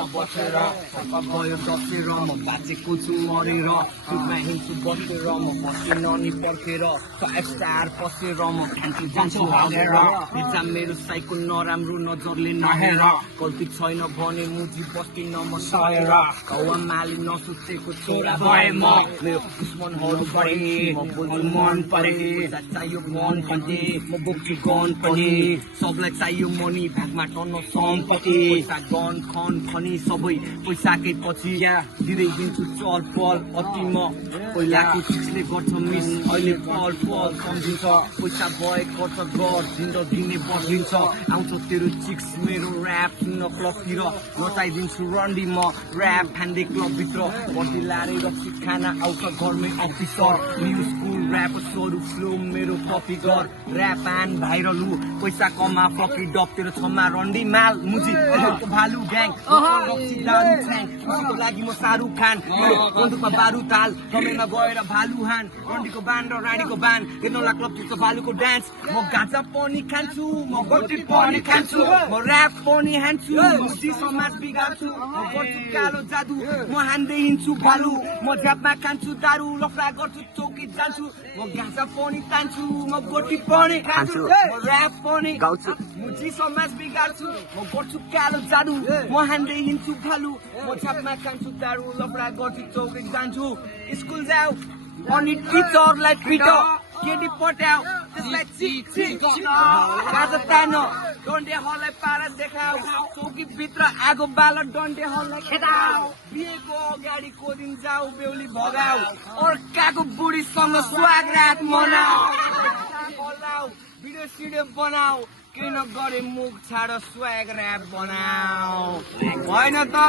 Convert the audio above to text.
त बसेर गयो दसेर म बाजेको छु मरेर सुटमा हिँड्छु बसेर म भस्किन नि पर्खेर 5 स्टार पसेर म खान्छु जान्छु हालेर हिजो मेरो साइकल नराम्रो नजरले नहेर गल्ती छैन भने मुजी बस्दिन म सहेर कौवा माली नसुतेको छोरा भए म मेरो दुश्मनहरू बढे म बोल्छु मन परे चाहियो मन पनि म बोक्छु गन पनि सबलाई चाहियो मनी भागमा टन्न सम्पत्ति पैसा गन खन खनी सबै पैसाकै पछि दिँदै दिन्छु चल पल अति म पहिलाको चिजले गर्छ मिस अहिले पल पल सम्झिन्छ पैसा भए खर्च गर जिन्दगी नै बदलिन्छ आउँछ तेरो चिक्स मेरो ऱ्याप सुन्न क्लबतिर नचाइदिन्छु रन्डी म ऱ्याप खाँदै क्लबभित्र बर्दी लारे रक्सी खाना आउँछ घरमै अफिसर न्यु स्कुल ऱ्याप स्वरूप फ्लो मेरो कपी गर ऱ्याप आन भाइरल हु पैसा कमा फकी डप तेरो छमा रन्डी माल मुजी तेरो भालु ग्याङ रक्सी दारु छ्याङ मुजीको लागि म शाहरुख खान बन्दुकमा बारु ताल कमेमा गएर भालु हान रन्डीको बान र राडीको बान हेर्नला क्लब चिन्छ भालुको डान्स म गाजा पनि खान्छु म गोटी पनि खान्छु म ऱ्याप पनि हान्छु मुजी समाज बिगार्छु म गर्छु कालो जादु म हान्दै हिँड्छु भालु म झ्यापमा खान्छु दारु लफडा गर्छु चौकी जान्छु म गाजा पनि तान्छु म गोटी पनि खान्छु म ऱ्याप पनि गाउँछु मुजी समाज बिगार्छु म गर्छु कालो जादु म हान्दै हिँड्छु भालु म झ्यापमा खान्छु दारु लफडा गर्छु चौकी जान्छु स्कुल जाऊ अनि टिचरलाई पिट केटी पट्याउ त्यसलाई चिक चिक गाजा तान डन्डे हललाई पारा देखाऊ चौकी भित्र आगो बाल डन्डे हललाई खेदाऊ बिहेको अगाडि को दिन जाऊ बेहुली भगाऊ अर्काको बुढीसँग स्वाग रात मनाऊ भिडियो सिडियो बनाऊ किन गरे मुख छाड स्वाग ऱ्याप बनाऊ होइन त